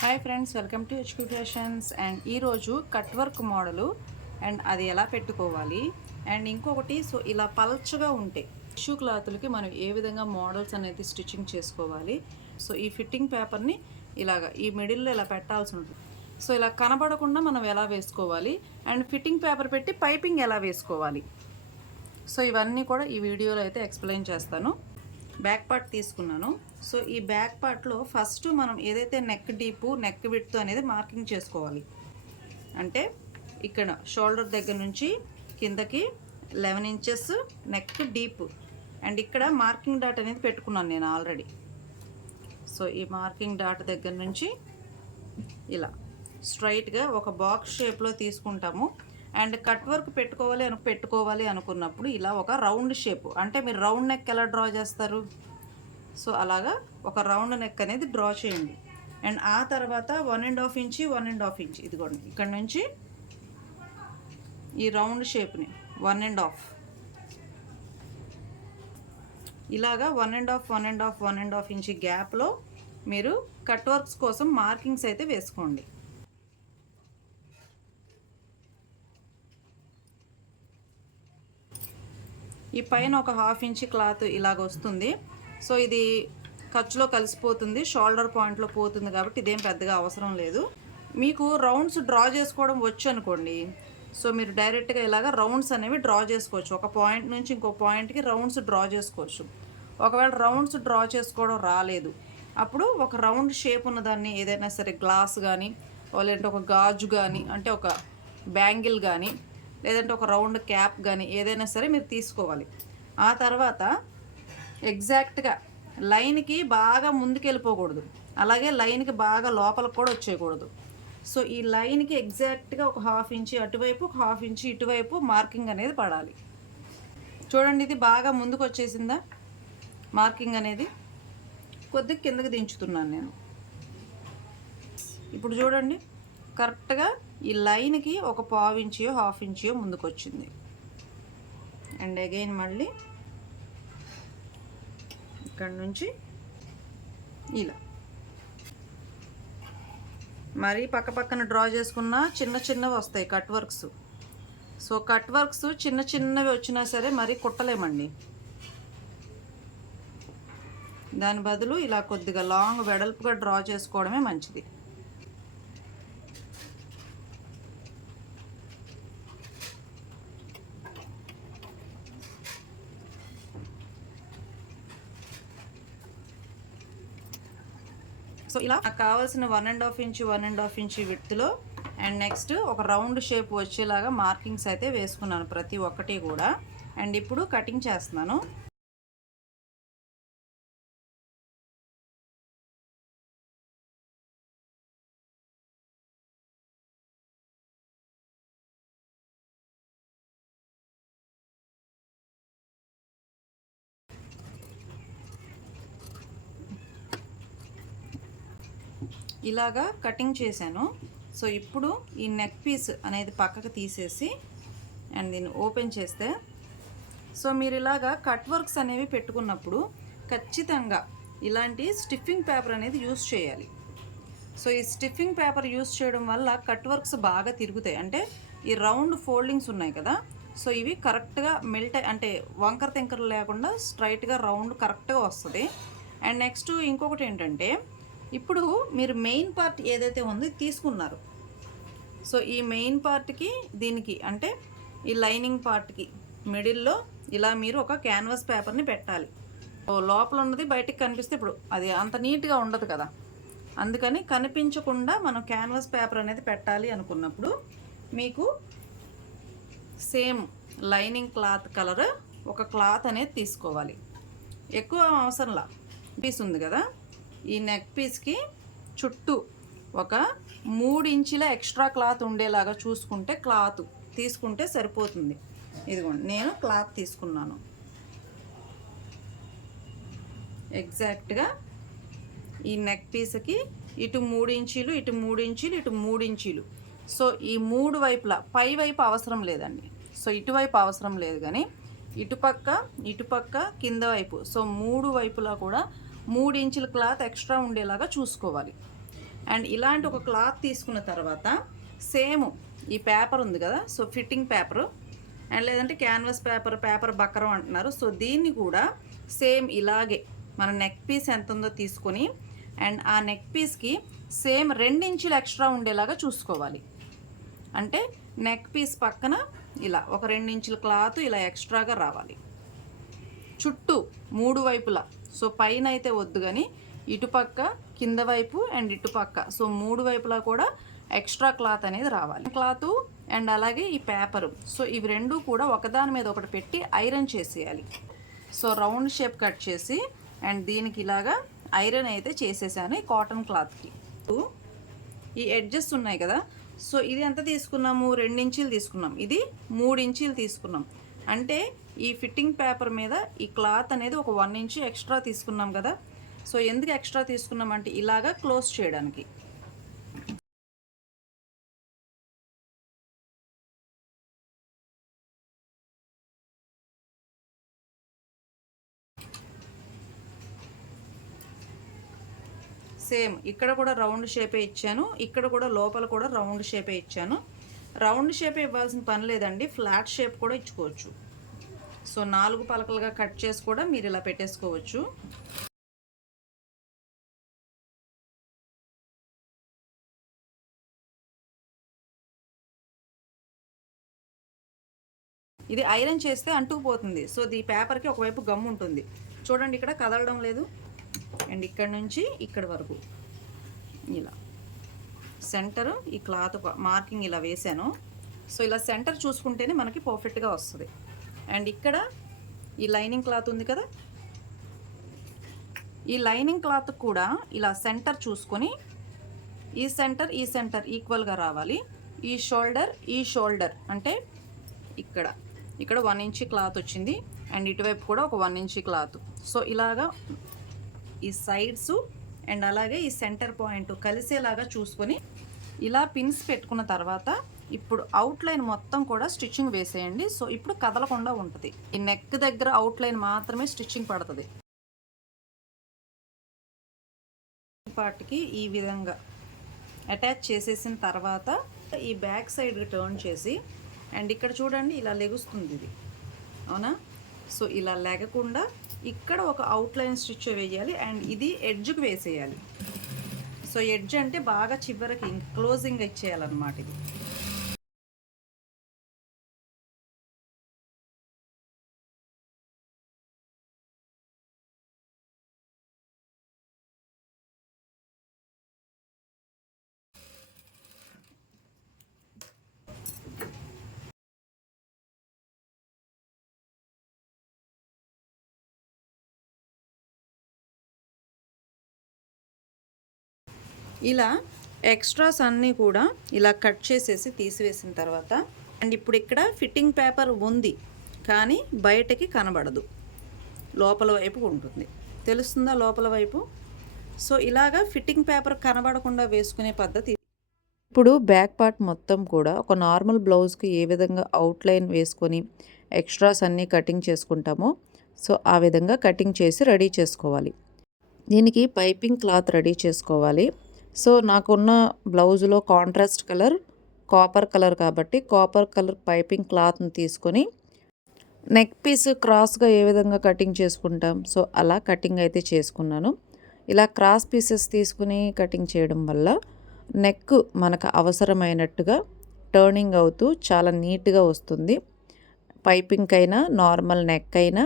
Hi friends welcome to HQ fashions and ఈరోజు cut work model and అది ఎలా పెట్టుకోవాలి? అండ్ ఇంకొకటి సో ఇలా పల్చగా ఉంటే టిష్యూ క్లాతులకి మనం ఏ విధంగా మోడల్స్ అనేది స్టిచ్చింగ్ చేసుకోవాలి? సో ఈ ఫిట్టింగ్ పేపర్ని ఇలాగ ఈ మిడిల్లో ఇలా పెట్టాల్సి ఉంటుంది. సో ఇలా కనబడకుండా మనం ఎలా వేసుకోవాలి? అండ్ ఫిట్టింగ్ పేపర్ పెట్టి పైపింగ్ ఎలా వేసుకోవాలి? సో ఇవన్నీ కూడా ఈ వీడియోలో అయితే ఎక్స్ప్లెయిన్ చేస్తాను. బ్యాక్ పార్ట్ తీసుకున్నాను. సో ఈ బ్యాక్ పార్ట్లో ఫస్ట్ మనం ఏదైతే నెక్ డీపు నెక్ విడ్త్ అనేది మార్కింగ్ చేసుకోవాలి. అంటే ఇక్కడ షోల్డర్ దగ్గర నుంచి కిందకి eleven inches neck deep and ఇక్కడ మార్కింగ్ డాట్ అనేది పెట్టుకున్నాను నేను ఆల్రెడీ సో ఈ మార్కింగ్ డాట్ దగ్గర నుంచి ఇలా స్ట్రైట్గా ఒక బాక్స్ షేప్లో తీసుకుంటాము. అండ్ కట్ వర్క్ పెట్టుకోవాలి అను పెట్టుకోవాలి అనుకున్నప్పుడు ఇలా ఒక రౌండ్ షేప్ అంటే మీరు రౌండ్ నెక్ ఎలా డ్రా చేస్తారు? సో అలాగా ఒక రౌండ్ నెక్ అనేది డ్రా చేయండి. అండ్ ఆ తర్వాత one and half inch one and half inch ఇదిగోండి ఇక్కడ నుంచి ఈ రౌండ్ షేప్ని వన్ అండ్ హాఫ్. ఇలాగా one and half one and half one and half inch గ్యాప్లో మీరు కట్ వర్క్స్ కోసం మార్కింగ్స్ అయితే వేసుకోండి. ఈ పైన ఒక హాఫ్ ఇంచ్ క్లాత్ ఇలాగ వస్తుంది. సో ఇది ఖర్చులో కలిసిపోతుంది షోల్డర్ పాయింట్లో పోతుంది కాబట్టి ఇదేం పెద్దగా అవసరం లేదు. మీకు రౌండ్స్ డ్రా చేసుకోవడం వచ్చు అనుకోండి సో మీరు డైరెక్ట్గా ఇలాగ రౌండ్స్ అనేవి డ్రా చేసుకోవచ్చు. ఒక పాయింట్ నుంచి ఇంకో పాయింట్కి రౌండ్స్ డ్రా చేసుకోవచ్చు. ఒకవేళ రౌండ్స్ డ్రా చేసుకోవడం రాలేదు. అప్పుడు ఒక రౌండ్ షేప్ ఉన్న దాన్ని ఏదైనా సరే గ్లాస్ కానీ లేదంటే ఒక గాజు కానీ అంటే ఒక బ్యాంగిల్ కానీ లేదంటే ఒక రౌండ్ క్యాప్ కానీ ఏదైనా సరే మీరు తీసుకోవాలి. ఆ తర్వాత ఎగ్జాక్ట్గా లైన్కి బాగా ముందుకెళ్ళిపోకూడదు. అలాగే లైన్కి బాగా లోపలికి కూడా వచ్చేయకూడదు. సో ఈ లైన్కి ఎగ్జాక్ట్గా ఒక హాఫ్ ఇంచి అటువైపు ఒక హాఫ్ ఇంచి ఇటువైపు మార్కింగ్ అనేది పడాలి. చూడండి ఇది బాగా ముందుకు వచ్చేసిందా మార్కింగ్ అనేది కొద్దిగా కిందకి దించుతున్నాను నేను. ఇప్పుడు చూడండి కరెక్ట్గా ఈ లైన్కి ఒక పావు ఇంచియో హాఫ్ ఇంచియో ముందుకు వచ్చింది అండ్ అగైన్ మళ్ళీ ఇక్కడ నుంచి ఇలా. మరి పక్క పక్కన డ్రా చేసుకున్న చిన్న చిన్నవి వస్తాయి cut works. So cut works చిన్న చిన్నవి వచ్చినా సరే మరి కుట్టలేమండి. దాని బదులు ఇలా కొద్దిగా లాంగ్ వెడల్పుగా డ్రా చేసుకోవడమే మంచిది. సో ఇలా నాకు కావాల్సిన one and half inch one and half inch విత్లో and next ఒక రౌండ్ షేప్ వచ్చేలాగా మార్కింగ్స్ అయితే వేసుకున్నాను ప్రతి ఒక్కటి కూడా. అండ్ ఇప్పుడు కటింగ్ చేస్తున్నాను. ఇలాగా కటింగ్ చేశాను. సో ఇప్పుడు ఈ నెక్ పీస్ అనేది పక్కకు తీసేసి అండ్ దీన్ని ఓపెన్ చేస్తే సో మీరు ఇలాగా కట్ వర్క్స్ అనేవి పెట్టుకున్నప్పుడు ఖచ్చితంగా ఇలాంటి స్టిఫింగ్ పేపర్ అనేది యూస్ చేయాలి. సో ఈ స్టిఫింగ్ పేపర్ యూస్ చేయడం వల్ల కట్ వర్క్స్ బాగా తిరుగుతాయి. అంటే ఈ రౌండ్ ఫోల్డింగ్స్ ఉన్నాయి కదా సో ఇవి కరెక్ట్గా మెల్ట్ అంటే వంకర తెంకర లేకుండా స్ట్రైట్గా రౌండ్ కరెక్ట్గా వస్తుంది. అండ్ నెక్స్ట్ ఇంకొకటి ఏంటంటే ఇప్పుడు మీరు మెయిన్ పార్ట్ ఏదైతే ఉందో తీసుకున్నారు. సో ఈ మెయిన్ పార్ట్కి దీనికి అంటే ఈ లైనింగ్ పార్ట్కి మిడిల్లో ఇలా మీరు ఒక క్యాన్వాస్ పేపర్ని పెట్టాలి. ఓ లోపల ఉన్నది బయటికి కనిపిస్తే ఇప్పుడు అది అంత నీట్గా ఉండదు కదా. అందుకని కనిపించకుండా మనం క్యాన్వాస్ పేపర్ అనేది పెట్టాలి అనుకున్నప్పుడు మీకు సేమ్ లైనింగ్ క్లాత్ కలర్ ఒక క్లాత్ అనేది తీసుకోవాలి. ఎక్కువ అవసరంలా. పీస్ ఉంది కదా. ఈ నెక్ పీస్కి చుట్టూ ఒక మూడు ఇంచుల ఎక్స్ట్రా క్లాత్ ఉండేలాగా చూసుకుంటే క్లాత్ తీసుకుంటే సరిపోతుంది. ఇదిగోండి నేను క్లాత్ తీసుకున్నాను. ఎగ్జాక్ట్గా ఈ నెక్ పీస్కి ఇటు మూడు ఇంచీలు ఇటు మూడు ఇంచీలు ఇటు మూడు ఇంచీలు సో ఈ మూడు వైపులా పై వైపు అవసరం లేదండి. సో ఇటువైపు అవసరం లేదు కానీ ఇటుపక్క ఇటుపక్క కింద వైపు. సో మూడు వైపులా కూడా మూడు ఇంచుల క్లాత్ ఎక్స్ట్రా ఉండేలాగా చూసుకోవాలి. అండ్ ఇలాంటి ఒక క్లాత్ తీసుకున్న తర్వాత సేమ్ ఈ పేపర్ ఉంది కదా సో ఫిట్టింగ్ పేపరు. అండ్ లేదంటే క్యాన్వాస్ పేపర్ పేపర్ బక్కరం అంటున్నారు. సో దీన్ని కూడా సేమ్ ఇలాగే మన నెక్ పీస్ ఎంత ఉందో తీసుకొని అండ్ ఆ నెక్ పీస్కి సేమ్ రెండు ఇంచులు ఎక్స్ట్రా ఉండేలాగా చూసుకోవాలి. అంటే నెక్ పీస్ పక్కన ఇలా ఒక రెండు ఇంచుల క్లాత్ ఇలా ఎక్స్ట్రాగా రావాలి. చుట్టూ మూడు వైపులా సో పైన అయితే వద్దు కానీ ఇటుపక్క కింద వైపు అండ్ ఇటుపక్క సో మూడు వైపులా కూడా ఎక్స్ట్రా క్లాత్ అనేది రావాలి. క్లాత్ అండ్ అలాగే ఈ పేపరు. సో ఇవి రెండు కూడా ఒకదాని మీద ఒకటి పెట్టి ఐరన్ చేసేయాలి. సో రౌండ్ షేప్ కట్ చేసి అండ్ దీనికి ఇలాగా ఐరన్ అయితే చేసేసాను ఈ కాటన్ క్లాత్కి ఈ ఎడ్జెస్ ఉన్నాయి కదా. సో ఇది ఎంత తీసుకున్నాము? రెండు ఇంచీలు తీసుకున్నాం. ఇది మూడు ఇంచీలు తీసుకున్నాం. అంటే ఈ ఫిట్టింగ్ పేపర్ మీద ఈ క్లాత్ అనేది ఒక వన్ ఇంచ్ ఎక్స్ట్రా తీసుకున్నాం కదా. సో ఎందుకు ఎక్స్ట్రా తీసుకున్నాం అంటే ఇలాగా క్లోజ్ చేయడానికి. సేమ్ ఇక్కడ కూడా రౌండ్ షేపే ఇచ్చాను. ఇక్కడ కూడా లోపల కూడా రౌండ్ షేపే ఇచ్చాను. రౌండ్ షేపే ఇవ్వాల్సిన పని లేదండి. ఫ్లాట్ షేప్ కూడా ఇచ్చుకోవచ్చు. సో నాలుగు పలకలుగా కట్ చేసి కూడా మీరు ఇలా పెట్టేసుకోవచ్చు. ఇది ఐరన్ చేస్తే అంటుకుపోతుంది. సో ఈ పేపర్కి ఒకవైపు గమ్ ఉంటుంది. చూడండి ఇక్కడ కదలడం లేదు. అండ్ ఇక్కడ నుంచి ఇక్కడ వరకు. ఇలా. సెంటర్ ఈ క్లాత్ మార్కింగ్ ఇలా వేసాను. సో ఇలా సెంటర్ చూసుకుంటేనే మనకి పర్ఫెక్ట్గా వస్తుంది. అండ్ ఇక్కడ ఈ లైనింగ్ క్లాత్ ఉంది కదా? ఈ లైనింగ్ క్లాత్ కూడా ఇలా సెంటర్ చూసుకొని ఈ సెంటర్ ఈ సెంటర్ ఈక్వల్గా రావాలి. ఈ షోల్డర్ ఈ షోల్డర్ అంటే ఇక్కడ. ఇక్కడ వన్ ఇంచ్ క్లాత్ వచ్చింది. అండ్ ఇటువైపు కూడా ఒక వన్ ఇంచ్ క్లాత్ సో ఇలాగా ఈ సైడ్స్ అండ్ అలాగే ఈ సెంటర్ పాయింట్ కలిసేలాగా చూసుకొని ఇలా పిన్స్ పెట్టుకున్న తర్వాత ఇప్పుడు అవుట్లైన్ మొత్తం కూడా స్టిచ్చింగ్ వేసేయండి. సో ఇప్పుడు కదలకుండా ఉంటుంది. ఈ నెక్ దగ్గర అవుట్లైన్ మాత్రమే స్టిచ్చింగ్ పడుతుంది. పార్ట్కి ఈ విధంగా అటాచ్ చేసేసిన తర్వాత ఈ బ్యాక్ సైడ్కి టర్న్ చేసి అండ్ ఇక్కడ చూడండి ఇలా లెగుస్తుంది ఇది. అవునా? సో ఇలా లెగకుండా ఇక్కడ ఒక అవుట్లైన్ స్టిచ్ వేయాలి అండ్ ఇది ఎడ్జ్కి వేసేయాలి. సో ఎడ్జ్ అంటే బాగా చివరికి క్లోజింగ్ ఇచ్చేయాలన్నమాట ఇది. ఇలా ఎక్స్ట్రాస్ అన్నీ కూడా ఇలా కట్ చేసేసి తీసివేసిన తర్వాత అండ్ ఇప్పుడు ఇక్కడ ఫిట్టింగ్ పేపర్ ఉంది కానీ బయటకి కనబడదు. లోపల వైపు ఉంటుంది. తెలుస్తుందా లోపల వైపు? సో ఇలాగా ఫిట్టింగ్ పేపర్ కనబడకుండా వేసుకునే పద్ధతి. ఇప్పుడు బ్యాక్ పార్ట్ మొత్తం కూడా ఒక నార్మల్ బ్లౌజ్కి ఏ విధంగా అవుట్లైన్ వేసుకొని ఎక్స్ట్రాస్ అన్నీ కటింగ్ చేసుకుంటామో సో ఆ విధంగా కటింగ్ చేసి రెడీ చేసుకోవాలి. దీనికి పైపింగ్ క్లాత్ రెడీ చేసుకోవాలి. సో నాకున్న బ్లౌజ్లో కాంట్రాస్ట్ కలర్ కాపర్ కలర్ కాబట్టి కాపర్ కలర్ పైపింగ్ క్లాత్ని తీసుకొని నెక్ పీస్ క్రాస్గా ఏ విధంగా కటింగ్ చేసుకుంటాం సో అలా కటింగ్ అయితే చేసుకున్నాను. ఇలా క్రాస్ పీసెస్ తీసుకుని కటింగ్ చేయడం వల్ల నెక్ మనకు అవసరమైనట్టుగా టర్నింగ్ అవుతూ చాలా నీట్గా వస్తుంది. పైపింగ్ అయినా నార్మల్ నెక్ అయినా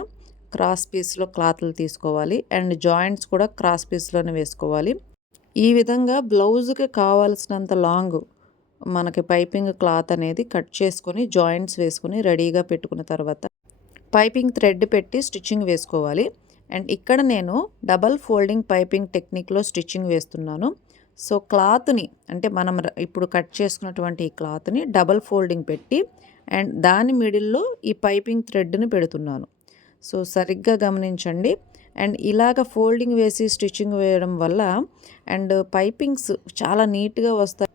క్రాస్ పీస్లో క్లాత్లు తీసుకోవాలి. అండ్ జాయింట్స్ కూడా క్రాస్ పీస్లోనే వేసుకోవాలి. ఈ విధంగా బ్లౌజ్కి కావాల్సినంత లాంగ్ మనకి పైపింగ్ క్లాత్ అనేది కట్ చేసుకొని జాయింట్స్ వేసుకొని రెడీగా పెట్టుకున్న తర్వాత పైపింగ్ థ్రెడ్ పెట్టి స్టిచ్చింగ్ వేసుకోవాలి. అండ్ ఇక్కడ నేను డబల్ ఫోల్డింగ్ పైపింగ్ టెక్నిక్లో స్టిచ్చింగ్ వేస్తున్నాను. సో క్లాత్ని అంటే మనం ఇప్పుడు కట్ చేసుకున్నటువంటి ఈ క్లాత్ని డబల్ ఫోల్డింగ్ పెట్టి అండ్ దాని మిడిల్లో ఈ పైపింగ్ థ్రెడ్ని పెడుతున్నాను. సో సరిగ్గా గమనించండి. అండ్ ఇలాగ ఫోల్డింగ్ వేసి స్టిచ్చింగ్ వేయడం వల్ల అండ్ పైపింగ్స్ చాలా నీట్గా వస్తాయి.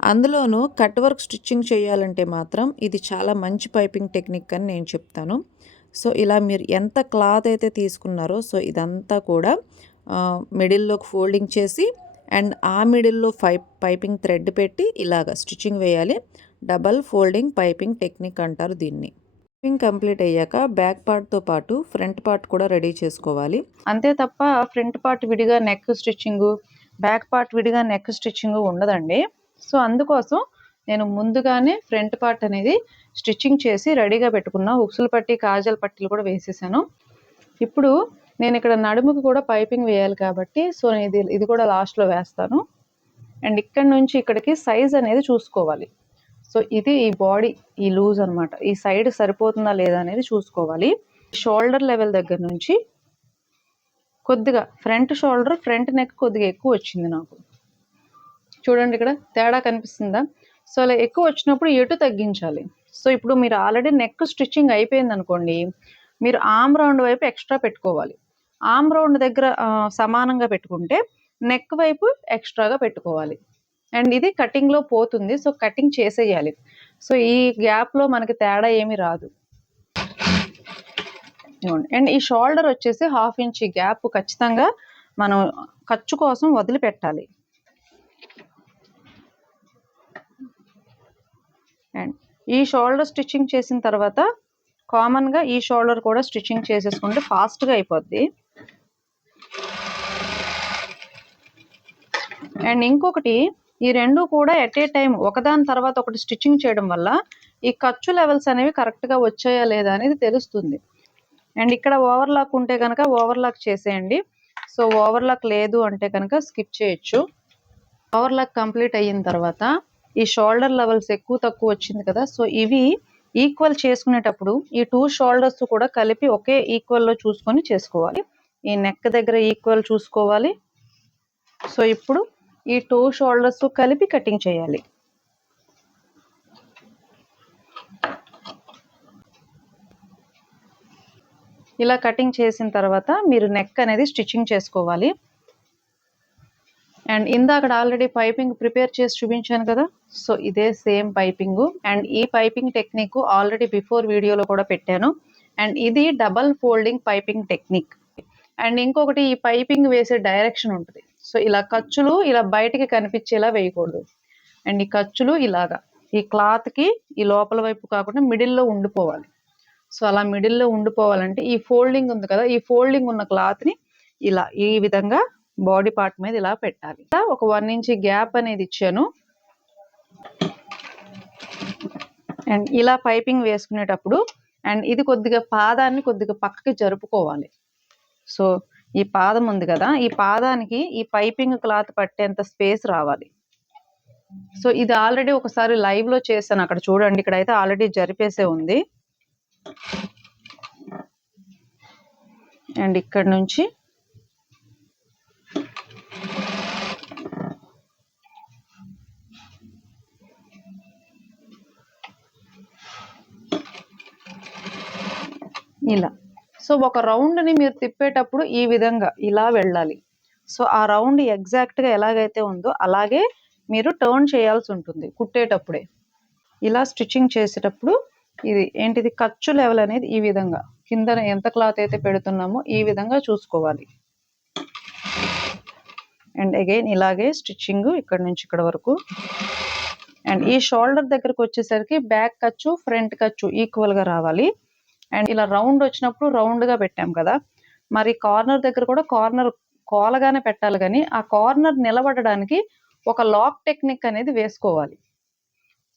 అందులోనూ కట్ వర్క్ స్టిచ్చింగ్ చేయాలంటే మాత్రం ఇది చాలా మంచి పైపింగ్ టెక్నిక్ అని నేను చెప్తాను. సో ఇలా మీరు ఎంత క్లాత్ అయితే తీసుకున్నారో సో ఇదంతా కూడా మిడిల్లోకి ఫోల్డింగ్ చేసి అండ్ ఆ మిడిల్లో పై పైపింగ్ థ్రెడ్ పెట్టి ఇలాగ స్టిచ్చింగ్ వేయాలి. డబల్ ఫోల్డింగ్ పైపింగ్ టెక్నిక్ అంటారు దీన్ని. పైపింగ్ కంప్లీట్ అయ్యాక బ్యాక్ పార్ట్తో పాటు ఫ్రంట్ పార్ట్ కూడా రెడీ చేసుకోవాలి. అంతే తప్ప ఫ్రంట్ పార్ట్ విడిగా నెక్ స్టిచ్చింగ్ బ్యాక్ పార్ట్ విడిగా నెక్ స్టిచ్చింగ్ ఉండదండి. సో అందుకోసం నేను ముందుగానే ఫ్రంట్ పార్ట్ అనేది స్టిచ్చింగ్ చేసి రెడీగా పెట్టుకున్నా ఉక్సులు పట్టి కాజల్ పట్టీలు కూడా వేసేసాను. ఇప్పుడు నేను ఇక్కడ నడుముకి కూడా పైపింగ్ వేయాలి కాబట్టి సో నేను ఇది ఇది కూడా లాస్ట్లో వేస్తాను. అండ్ ఇక్కడ నుంచి ఇక్కడికి సైజ్ అనేది చూసుకోవాలి. సో ఇది ఈ బాడీ ఈ లూజ్ అన్నమాట. ఈ సైడ్ సరిపోతుందా లేదా అనేది చూసుకోవాలి. షోల్డర్ లెవెల్ దగ్గర నుంచి కొద్దిగా ఫ్రంట్ షోల్డర్ ఫ్రంట్ నెక్ కొద్దిగా ఎక్కువ వచ్చింది నాకు. చూడండి ఇక్కడ తేడా కనిపిస్తుందా? సో అలా ఎక్కువ వచ్చినప్పుడు ఎటు తగ్గించాలి? సో ఇప్పుడు మీరు ఆల్రెడీ నెక్ స్టిచ్చింగ్ అయిపోయింది అనుకోండి మీరు ఆమ్ రౌండ్ వైపు ఎక్స్ట్రా పెట్టుకోవాలి. ఆమ్ రౌండ్ దగ్గర సమానంగా పెట్టుకుంటే నెక్ వైపు ఎక్స్ట్రాగా పెట్టుకోవాలి. అండ్ ఇది కటింగ్లో పోతుంది. సో కటింగ్ చేసేయాలి. సో ఈ గ్యాప్లో మనకి తేడా ఏమీ రాదు. అండ్ ఈ షోల్డర్ వచ్చేసి హాఫ్ ఇంచ్ గ్యాప్ ఖచ్చితంగా మనం ఖర్చు కోసం వదిలిపెట్టాలి. అండ్ ఈ షోల్డర్ స్టిచ్చింగ్ చేసిన తర్వాత కామన్గా ఈ షోల్డర్ కూడా స్టిచ్చింగ్ చేసేసుకుంటే ఫాస్ట్గా అయిపోద్ది. అండ్ ఇంకొకటి ఈ రెండు కూడా ఎట్ ఏ టైం ఒకదాని తర్వాత ఒకటి స్టిచ్చింగ్ చేయడం వల్ల ఈ ఖర్చు లెవెల్స్ అనేవి కరెక్ట్గా వచ్చాయా లేదా అనేది తెలుస్తుంది. అండ్ ఇక్కడ ఓవర్లాక్ ఉంటే కనుక ఓవర్లాక్ చేసేయండి. సో ఓవర్లాక్ లేదు అంటే కనుక స్కిప్ చేయొచ్చు. ఓవర్లాక్ కంప్లీట్ అయిన తర్వాత ఈ షోల్డర్ లెవెల్స్ ఎక్కువ తక్కువ వచ్చింది కదా సో ఇవి ఈక్వల్ చేసుకునేటప్పుడు ఈ టూ షోల్డర్స్ కూడా కలిపి ఒకే ఈక్వల్లో చూసుకొని చేసుకోవాలి. ఈ నెక్ దగ్గర ఈక్వల్ చూసుకోవాలి. సో ఇప్పుడు ఈ టూ షోల్డర్స్ కలిపి కటింగ్ చేయాలి. ఇలా కటింగ్ చేసిన తర్వాత మీరు నెక్ అనేది స్టిచ్చింగ్ చేసుకోవాలి. అండ్ ఇందాక ఆల్రెడీ పైపింగ్ ప్రిపేర్ చేసి చూపించాను కదా సో ఇదే సేమ్ పైపింగ్. అండ్ ఈ పైపింగ్ టెక్నిక్ ఆల్రెడీ బిఫోర్ వీడియోలో కూడా పెట్టాను. అండ్ ఇది double folding piping technique. And ఇంకొకటి ఈ పైపింగ్ వేసే డైరెక్షన్ ఉంటుంది. సో ఇలా ఖర్చులు ఇలా బయటికి కనిపించేలా వేయకూడదు. అండ్ ఈ ఖర్చులు ఇలాగా ఈ క్లాత్కి ఈ లోపల వైపు కాకుండా మిడిల్లో ఉండిపోవాలి. సో అలా మిడిల్లో ఉండిపోవాలంటే ఈ ఫోల్డింగ్ ఉంది కదా ఈ ఫోల్డింగ్ ఉన్న క్లాత్ని ఇలా ఈ విధంగా బాడీ పార్ట్ మీద ఇలా పెట్టాలి. ఇలా ఒక వన్ ఇంచ్ గ్యాప్ అనేది ఇచ్చాను. అండ్ ఇలా పైపింగ్ వేసుకునేటప్పుడు అండ్ ఇది కొద్దిగా పాదాన్ని కొద్దిగా పక్కకి జరుపుకోవాలి. సో ఈ పాదం ఉంది కదా ఈ పాదానికి ఈ పైపింగ్ క్లాత్ పట్టేంత స్పేస్ రావాలి. సో ఇది ఆల్రెడీ ఒకసారి లైవ్లో చేశాను. అక్కడ చూడండి ఇక్కడ అయితే ఆల్రెడీ జరిపేసే ఉంది. అండ్ ఇక్కడ నుంచి ఇలా. సో ఒక రౌండ్ని మీరు తిప్పేటప్పుడు ఈ విధంగా ఇలా వెళ్ళాలి. సో ఆ రౌండ్ ఎగ్జాక్ట్గా ఎలాగైతే ఉందో అలాగే మీరు టర్న్ చేయాల్సి ఉంటుంది కుట్టేటప్పుడే. ఇలా స్టిచ్చింగ్ చేసేటప్పుడు ఇది ఏంటిది? ఖర్చు లెవెల్ అనేది ఈ విధంగా కింద ఎంత క్లాత్ అయితే పెడుతున్నామో ఈ విధంగా చూసుకోవాలి. అండ్ అగైన్ ఇలాగే స్టిచ్చింగ్ ఇక్కడ నుంచి ఇక్కడ వరకు. అండ్ ఈ షోల్డర్ దగ్గరకు వచ్చేసరికి బ్యాక్ ఖర్చు ఫ్రంట్ ఖర్చు ఈక్వల్గా రావాలి. అండ్ ఇలా రౌండ్ వచ్చినప్పుడు రౌండ్గా పెట్టాం కదా. మరి కార్నర్ దగ్గర కూడా కార్నర్ కోలగానే పెట్టాలి కానీ ఆ కార్నర్ నిలబడడానికి ఒక లాక్ టెక్నిక్ అనేది వేసుకోవాలి.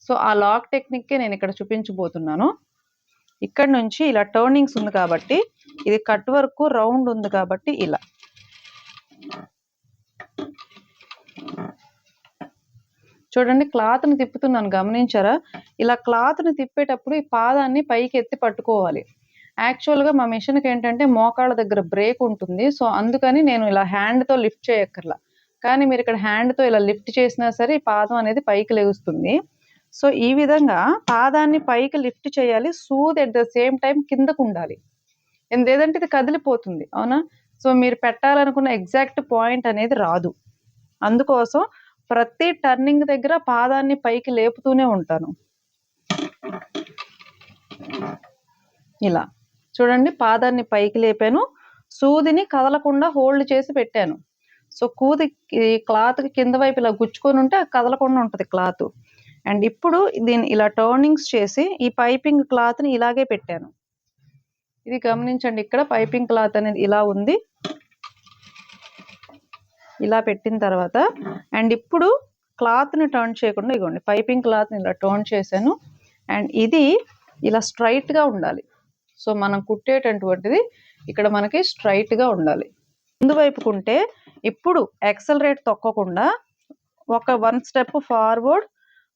సో ఆ లాక్ టెక్నిక్ నేను ఇక్కడ చూపించబోతున్నాను. ఇక్కడ నుంచి ఇలా టర్నింగ్స్ ఉంది కాబట్టి ఇది కట్ వరకు రౌండ్ ఉంది కాబట్టి ఇలా. చూడండి క్లాత్ని తిప్పుతున్నాను గమనించారా? ఇలా క్లాత్ని తిప్పేటప్పుడు ఈ పాదాన్ని పైకి ఎత్తి పట్టుకోవాలి. యాక్చువల్గా మా మిషన్కి ఏంటంటే మోకాళ్ళ దగ్గర బ్రేక్ ఉంటుంది. సో అందుకని నేను ఇలా హ్యాండ్తో లిఫ్ట్ చేయక్కర్లా. కానీ మీరు ఇక్కడ హ్యాండ్తో ఇలా లిఫ్ట్ చేసినా సరే ఈ పాదం అనేది పైకి లెగుస్తుంది. సో ఈ విధంగా పాదాన్ని పైకి లిఫ్ట్ చేయాలి. Sood at the same time కిందకు ఉండాలి. ఎందు- ఇది కదిలిపోతుంది అవునా? సో మీరు పెట్టాలనుకున్న ఎగ్జాక్ట్ పాయింట్ అనేది రాదు. అందుకోసం ప్రతి టర్నింగ్ దగ్గర పాదాన్ని పైకి లేపుతూనే ఉంటాను. ఇలా. చూడండి పాదాన్ని పైకి లేపాను. సూదిని కదలకుండా హోల్డ్ చేసి పెట్టాను. సో కూది ఈ కింద వైపు ఇలా గుచ్చుకొని ఉంటే కదలకుండా ఉంటుంది క్లాత్ అండ్ ఇప్పుడు దీన్ని ఇలా టర్నింగ్స్ చేసి ఈ పైపింగ్ క్లాత్ని ఇలాగే పెట్టాను. ఇది గమనించండి ఇక్కడ పైపింగ్ క్లాత్ అనేది ఇలా ఉంది. ఇలా పెట్టిన తర్వాత అండ్ ఇప్పుడు క్లాత్ని టర్న్ చేయకుండా ఇగోండి పైపింగ్ క్లాత్ని ఇలా టర్న్ చేశాను. అండ్ ఇది ఇలా స్ట్రైట్గా ఉండాలి. సో మనం కుట్టేటటువంటిది ఇక్కడ మనకి స్ట్రైట్గా ఉండాలి. ముందు వైపుకుంటే ఇప్పుడు యాక్సలరేట్ తొక్కకుండా ఒక one step forward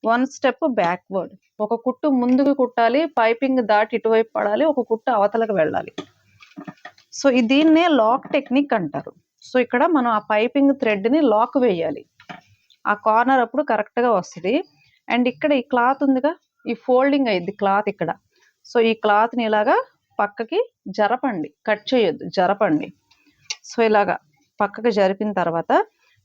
one step backward. ఒక కుట్టు ముందుకు కుట్టాలి పైపింగ్ దాటి ఇటువైపు పడాలి ఒక కుట్టు అవతలకు వెళ్ళాలి. సో దీన్నే లాక్ టెక్నిక్ అంటారు. సో ఇక్కడ మనం ఆ పైపింగ్ థ్రెడ్ని లాక్ వేయాలి. ఆ కార్నర్ అప్పుడు కరెక్ట్గా వస్తుంది. అండ్ ఇక్కడ ఈ క్లాత్ ఉందిగా ఈ ఫోల్డింగ్ అయ్యింది క్లాత్ ఇక్కడ. సో ఈ క్లాత్ని ఇలాగా పక్కకి జరపండి కట్ చేయొద్దు జరపండి. సో ఇలాగా పక్కకి జరిపిన తర్వాత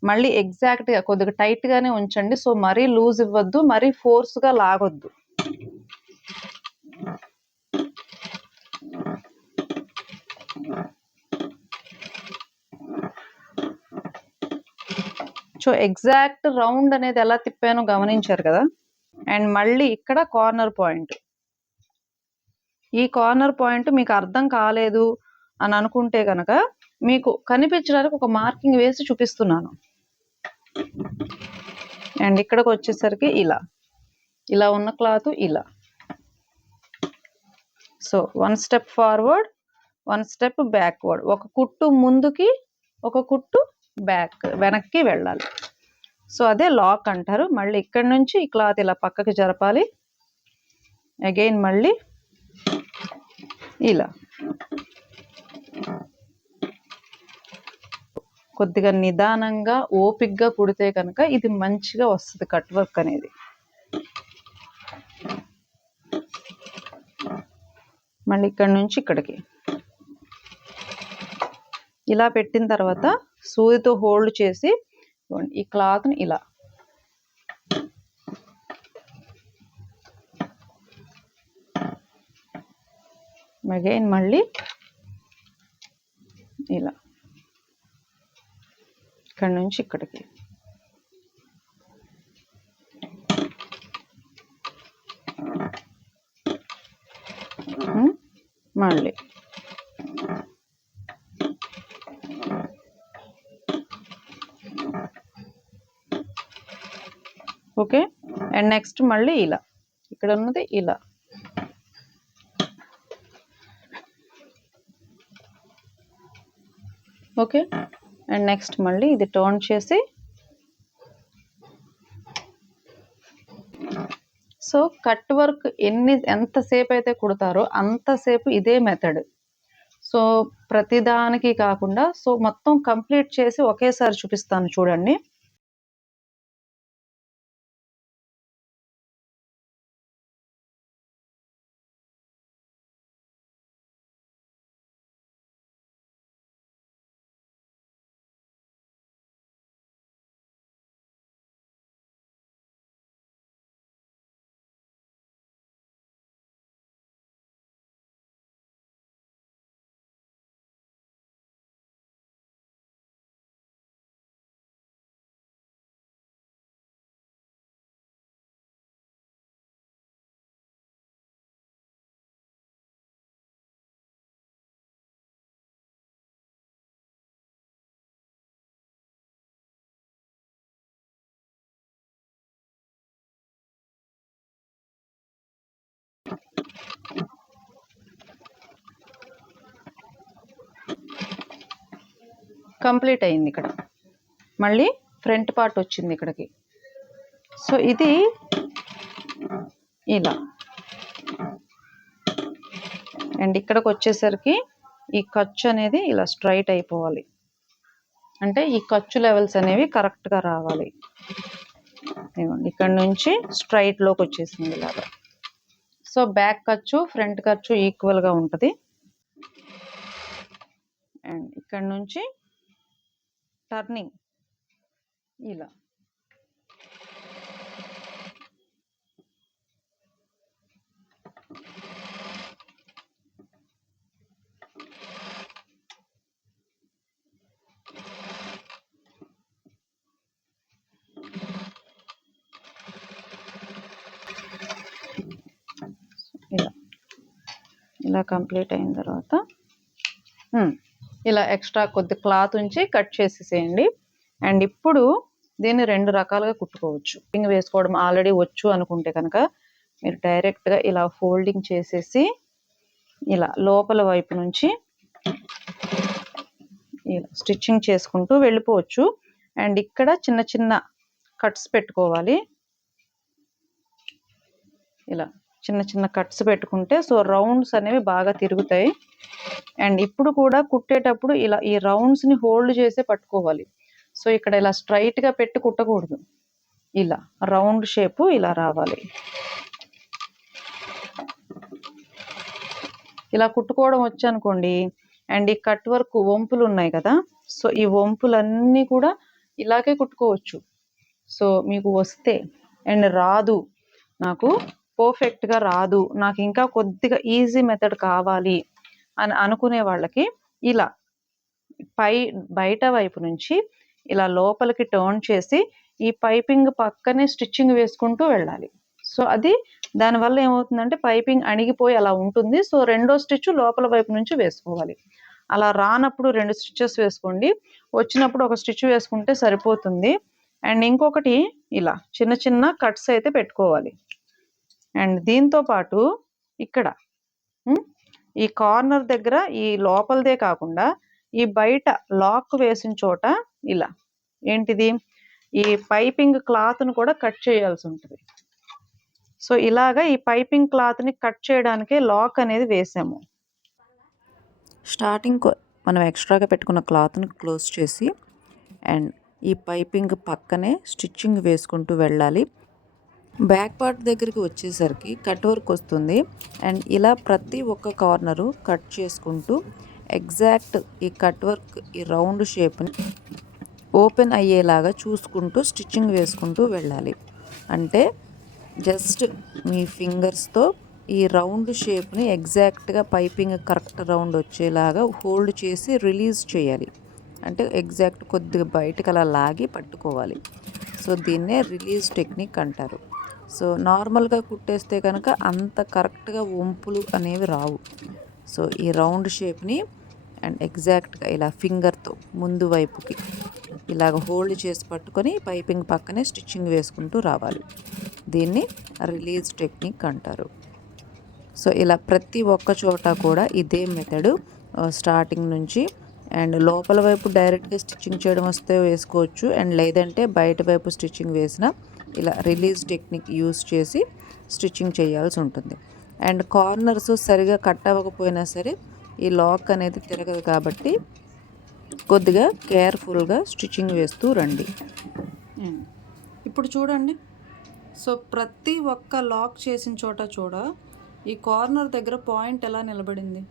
మళ్ళీ ఎగ్జాక్ట్గా కొద్దిగా టైట్గానే ఉంచండి. సో మరీ లూజ్ ఇవ్వద్దు మరీ ఫోర్స్గా లాగొద్దు. సో ఎగ్జాక్ట్ రౌండ్ అనేది ఎలా తిప్పానో గమనించారు కదా. అండ్ మళ్ళీ ఇక్కడ కార్నర్ పాయింట్ ఈ కార్నర్ పాయింట్ మీకు అర్థం కాలేదు అని అనుకుంటే కనుక మీకు కనిపించడానికి ఒక మార్కింగ్ వేసి చూపిస్తున్నాను. అండ్ ఇక్కడికి వచ్చేసరికి ఇలా. ఇలా ఉన్న క్లాత్ ఇలా. So one step forward one step backward ఒక కుట్టు ముందుకి ఒక కుట్టు బ్యాక్ వెనక్కి వెళ్ళాలి. సో అదే లాక్ అంటారు. మళ్ళీ ఇక్కడ నుంచి ఈ క్లాత్ ఇలా పక్కకి జరపాలి. అగైన్ మళ్ళీ ఇలా. కొద్దిగా నిదానంగా ఓపిక్గా కుడితే కనుక ఇది మంచిగా వస్తుంది కట్ వర్క్ అనేది. మళ్ళీ ఇక్కడ నుంచి ఇక్కడికి. ఇలా పెట్టిన తర్వాత సూదితో హోల్డ్ చేసి ఈ క్లాత్ని ఇలా. అగైన్ మళ్ళీ ఇలా. ఇక్కడ నుంచి ఇక్కడికి. మళ్ళీ. ఓకే? అండ్ నెక్స్ట్ మళ్ళీ ఇలా. ఇక్కడ ఉన్నది ఇలా. ఓకే? అండ్ నెక్స్ట్ మళ్ళీ ఇది టర్న్ చేసి. సో కట్ వర్క్ ఎన్ని ఎంతసేపు అయితే కుడతారో అంతసేపు ఇదే మెథడ్ సో ప్రతిదానికి కాకుండా సో మొత్తం కంప్లీట్ చేసి ఒకేసారి చూపిస్తాను చూడండి. కంప్లీట్ అయింది ఇక్కడ. మళ్ళీ ఫ్రంట్ పార్ట్ వచ్చింది ఇక్కడికి. సో ఇది ఇలా. అండ్ ఇక్కడికి వచ్చేసరికి ఈ ఖర్చు అనేది ఇలా స్ట్రైట్ అయిపోవాలి. అంటే ఈ ఖర్చు లెవెల్స్ అనేవి కరెక్ట్గా రావాలి. ఇక్కడ నుంచి స్ట్రైట్లోకి వచ్చేసింది ఇలాగా సో బ్యాక్ ఖర్చు ఫ్రంట్ ఖర్చు ఈక్వల్గా ఉంటుంది. అండ్ ఇక్కడ నుంచి టర్నింగ్. ఇలా. ఇలా. ఇలా కంప్లీట్ అయిన తర్వాత ఇలా ఎక్స్ట్రా కొద్ది క్లాత్ ఉంచి కట్ చేసేసేయండి. అండ్ ఇప్పుడు దీన్ని రెండు రకాలుగా కుట్టుకోవచ్చు. ఫిట్టింగ్ వేసుకోవడం ఆల్రెడీ వచ్చు అనుకుంటే కనుక మీరు డైరెక్ట్గా ఇలా ఫోల్డింగ్ చేసేసి ఇలా లోపల వైపు నుంచి ఇలా స్టిచ్చింగ్ చేసుకుంటూ వెళ్ళిపోవచ్చు. అండ్ ఇక్కడ చిన్న చిన్న కట్స్ పెట్టుకోవాలి. ఇలా చిన్న చిన్న కట్స్ పెట్టుకుంటే సో రౌండ్స్ అనేవి బాగా తిరుగుతాయి. అండ్ ఇప్పుడు కూడా కుట్టేటప్పుడు ఇలా ఈ రౌండ్స్ని హోల్డ్ చేసే పట్టుకోవాలి. సో ఇక్కడ ఇలా స్ట్రైట్గా పెట్టి కుట్టకూడదు. ఇలా రౌండ్ షేప్ ఇలా రావాలి. ఇలా కుట్టుకోవడం వచ్చనుకోండి. అండ్ ఈ కట్ వర్క్ వంపులు ఉన్నాయి కదా సో ఈ వంపులన్నీ కూడా ఇలాగే కుట్టుకోవచ్చు. సో మీకు వస్తే అండ్ రాదు నాకు పర్ఫెక్ట్గా రాదు. నాకు ఇంకా కొద్దిగా ఈజీ మెథడ్ కావాలి అని అనుకునే వాళ్ళకి ఇలా పై బయట వైపు నుంచి ఇలా లోపలికి టర్న్ చేసి ఈ పైపింగ్ పక్కనే స్టిచ్చింగ్ వేసుకుంటూ వెళ్ళాలి. సో అది దానివల్ల ఏమవుతుందంటే పైపింగ్ అణిగిపోయి అలా ఉంటుంది. సో రెండో స్టిచ్ లోపల వైపు నుంచి వేసుకోవాలి. అలా రానప్పుడు రెండు స్టిచెస్ వేసుకోండి. వచ్చినప్పుడు ఒక స్టిచ్ వేసుకుంటే సరిపోతుంది. అండ్ ఇంకొకటి ఇలా చిన్న చిన్న కట్స్ అయితే పెట్టుకోవాలి. అండ్ దీంతో పాటు ఇక్కడ ఈ కార్నర్ దగ్గర ఈ లోపలదే కాకుండా ఈ బయట లాక్ వేసిన చోట ఇలా ఏంటిది? ఈ పైపింగ్ క్లాత్ను కూడా కట్ చేయాల్సి ఉంటుంది. సో ఇలాగా ఈ పైపింగ్ క్లాత్ని కట్ చేయడానికే లాక్ అనేది వేసాము. స్టార్టింగ్ మనం ఎక్స్ట్రాగా పెట్టుకున్న క్లాత్ని క్లోజ్ చేసి అండ్ ఈ పైపింగ్ పక్కనే స్టిచ్చింగ్ వేసుకుంటూ వెళ్ళాలి. బ్యాక్ పార్ట్ దగ్గరికి వచ్చేసరికి కట్ వర్క్ వస్తుంది. అండ్ ఇలా ప్రతి ఒక్క కార్నరు కట్ చేసుకుంటూ ఎగ్జాక్ట్ ఈ కట్ వర్క్ ఈ రౌండ్ షేప్ని ఓపెన్ అయ్యేలాగా చూసుకుంటూ స్టిచ్చింగ్ వేసుకుంటూ వెళ్ళాలి. అంటే జస్ట్ మీ ఫింగర్స్తో ఈ రౌండ్ షేప్ని ఎగ్జాక్ట్గా పైపింగ్ కరెక్ట్ రౌండ్ వచ్చేలాగా హోల్డ్ చేసి రిలీజ్ చేయాలి. అంటే ఎగ్జాక్ట్ కొద్దిగా బయటకు అలా లాగి పట్టుకోవాలి. సో దీన్నే రిలీజ్ టెక్నిక్ అంటారు. సో నార్మల్గా కుట్టేస్తే కనుక అంత కరెక్ట్గా వంపులు అనేవి రావు. సో ఈ రౌండ్ షేప్ని అండ్ ఎగ్జాక్ట్గా ఇలా ఫింగర్తో ముందు వైపుకి ఇలాగ హోల్డ్ చేసి పట్టుకొని పైపింగ్ పక్కనే స్టిచ్చింగ్ వేసుకుంటూ రావాలి. దీన్ని రిలీజ్ టెక్నిక్ అంటారు. సో ఇలా ప్రతి ఒక్క చోట కూడా ఇదే మెథడు స్టార్టింగ్ నుంచి అండ్ లోపల వైపు డైరెక్ట్గా స్టిచ్చింగ్ చేయడం వస్తే వేసుకోవచ్చు. అండ్ లేదంటే బయట వైపు స్టిచ్చింగ్ వేసిన ఇలా రిలీజ్ టెక్నిక్ యూస్ చేసి స్టిచ్చింగ్ చేయాల్సి ఉంటుంది. అండ్ కార్నర్స్ సరిగా కట్ అవ్వకపోయినా సరే ఈ లాక్ అనేది తిరగదు కాబట్టి కొద్దిగా కేర్ఫుల్గా స్టిచ్చింగ్ వేస్తూ రండి. ఇప్పుడు చూడండి. సో ప్రతి ఒక్క లాక్ చేసిన చోట చూడ ఈ కార్నర్ దగ్గర పాయింట్ ఎలా నిలబడింది?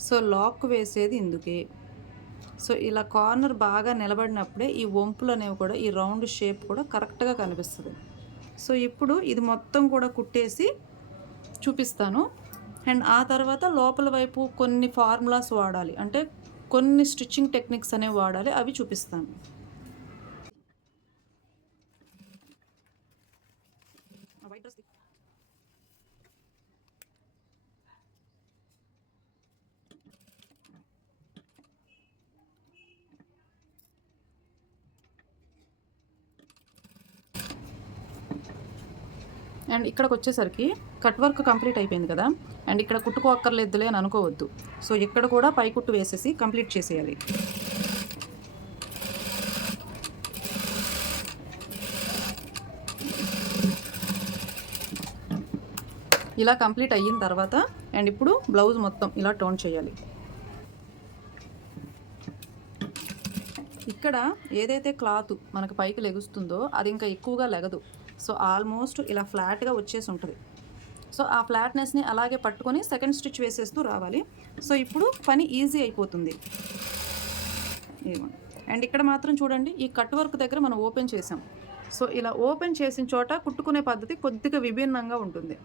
సో లాక్ వేసేది ఇందుకే. సో ఇలా కార్నర్ బాగా నిలబడినప్పుడే ఈ వంపులు అనేవి కూడా ఈ రౌండ్ షేప్ కూడా కరెక్ట్గా కనిపిస్తుంది. సో ఇప్పుడు ఇది మొత్తం కూడా కుట్టేసి చూపిస్తాను. అండ్ ఆ తర్వాత లోపల వైపు కొన్ని ఫార్ములాస్ వాడాలి. అంటే కొన్ని స్టిచ్చింగ్ టెక్నిక్స్ అనేవి వాడాలి అవి చూపిస్తాను. అండ్ ఇక్కడికి వచ్చేసరికి కట్ వర్క్ కంప్లీట్ అయిపోయింది కదా. అండ్ ఇక్కడ కుట్టుకోక్కర్లేదులే అని అనుకోవద్దు. సో ఇక్కడ కూడా పై కుట్టు వేసేసి కంప్లీట్ చేసేయాలి. ఇలా కంప్లీట్ అయిన తర్వాత అండ్ ఇప్పుడు బ్లౌజ్ మొత్తం ఇలా టోన్ చేయాలి. ఇక్కడ ఏదైతే క్లాత్ మనకు పైకి లెగుస్తుందో అది ఇంకా ఎక్కువగా లెగదు. సో ఆల్మోస్ట్ ఇలా ఫ్లాట్గా వచ్చేసి ఉంటుంది. సో ఆ ఫ్లాట్నెస్ని అలాగే పట్టుకొని సెకండ్ స్టిచ్ వేసేస్తూ రావాలి. సో ఇప్పుడు పని ఈజీ అయిపోతుంది. అండ్ ఇక్కడ మాత్రం చూడండి ఈ కట్ వర్క్ దగ్గర మనం ఓపెన్ చేసాం. సో ఇలా ఓపెన్ చేసిన చోట కుట్టుకునే పద్ధతి కొద్దిగా విభిన్నంగా ఉంటుంది.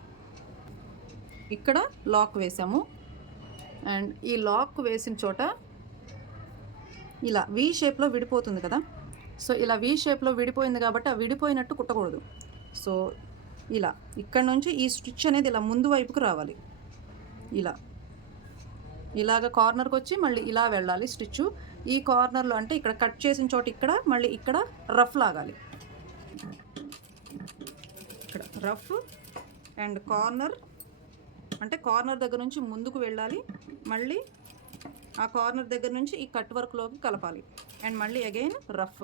ఇక్కడ లాక్ వేసాము. అండ్ ఈ లాక్ వేసిన చోట ఇలా వి షేప్లో విడిపోతుంది కదా? సో ఇలా వి షేప్లో విడిపోయింది కాబట్టి ఆ విడిపోయినట్టు కుట్టకూడదు. సో ఇలా. ఇక్కడ నుంచి ఈ స్టిచ్ అనేది ఇలా ముందు వైపుకు రావాలి. ఇలా. ఇలాగ కార్నర్కి వచ్చి మళ్ళీ ఇలా వెళ్ళాలి స్టిచ్ ఈ కార్నర్లో అంటే ఇక్కడ కట్ చేసిన చోట ఇక్కడ మళ్ళీ ఇక్కడ రఫ్ లాగాలి. ఇక్కడ రఫ్ అండ్ కార్నర్. అంటే కార్నర్ దగ్గర నుంచి ముందుకు వెళ్ళాలి. మళ్ళీ ఆ కార్నర్ దగ్గర నుంచి ఈ కట్ వర్క్లోకి కలపాలి. అండ్ మళ్ళీ అగైన్ రఫ్.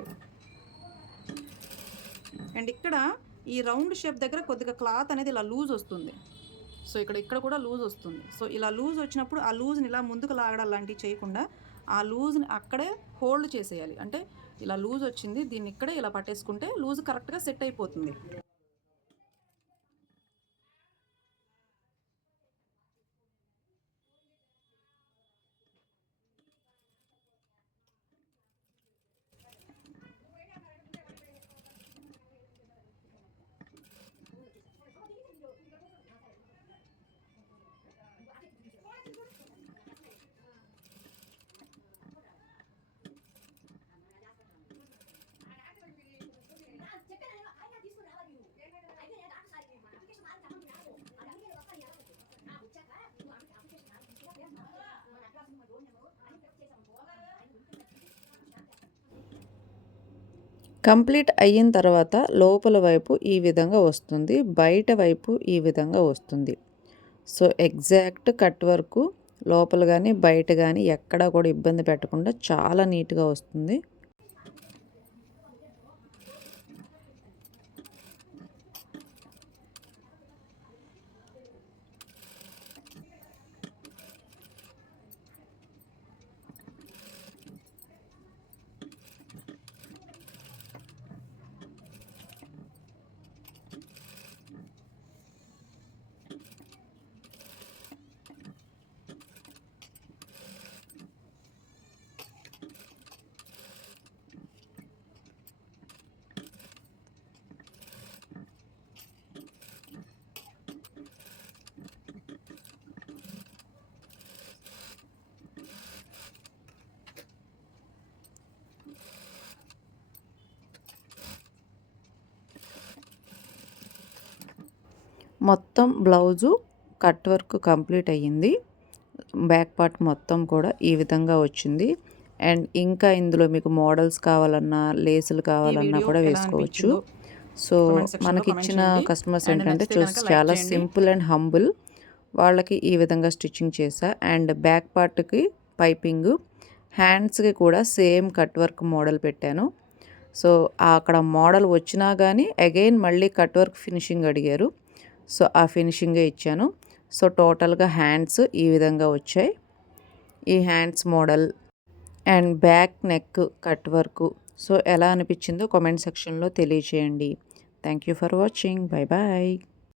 అండ్ ఇక్కడ ఈ రౌండ్ షేప్ దగ్గర కొద్దిగా క్లాత్ అనేది ఇలా లూజ్ వస్తుంది. సో ఇక్కడ ఇక్కడ కూడా లూజ్ వస్తుంది. సో ఇలా లూజ్ వచ్చినప్పుడు ఆ లూజ్ని ఇలా ముందుకు లాగడం లాంటివి చేయకుండా ఆ లూజ్ని అక్కడే హోల్డ్ చేసేయాలి. అంటే ఇలా లూజ్ వచ్చింది దీన్ని ఇక్కడే ఇలా పట్టేసుకుంటే లూజ్ కరెక్ట్గా సెట్ అయిపోతుంది. కంప్లీట్ అయిన తర్వాత లోపల వైపు ఈ విధంగా వస్తుంది. బయట వైపు ఈ విధంగా వస్తుంది. సో ఎగ్జాక్ట్ కట్ వరకు లోపల కానీ బయట కానీ ఎక్కడా కూడా ఇబ్బంది పెట్టకుండా చాలా నీట్గా వస్తుంది. మొత్తం బ్లౌజు కట్ వర్క్ కంప్లీట్ అయ్యింది. బ్యాక్ పార్ట్ మొత్తం కూడా ఈ విధంగా వచ్చింది. అండ్ ఇంకా ఇందులో మీకు మోడల్స్ కావాలన్నా లేసులు కావాలన్నా కూడా వేసుకోవచ్చు. సో మనకి ఇచ్చిన. కస్టమర్స్ ఏంటంటే చూసి చాలా. సింపుల్ అండ్ హంబుల్ వాళ్ళకి ఈ విధంగా స్టిచ్చింగ్ చేసా. అండ్ బ్యాక్ పార్ట్కి పైపింగ్ హ్యాండ్స్కి కూడా సేమ్ కట్ వర్క్ మోడల్ పెట్టాను. సో అక్కడ మోడల్ వచ్చినా కానీ అగైన్ మళ్ళీ కట్ వర్క్ ఫినిషింగ్ అడిగారు. సో ఆ ఫినిషింగే ఇచ్చాను. సో టోటల్గా హ్యాండ్స్ ఈ విధంగా వచ్చాయి. ఈ hands model and back neck cut work. So ఎలా అనిపించిందో కామెంట్ సెక్షన్లో తెలియచేయండి. Thank you for watching. Bye bye.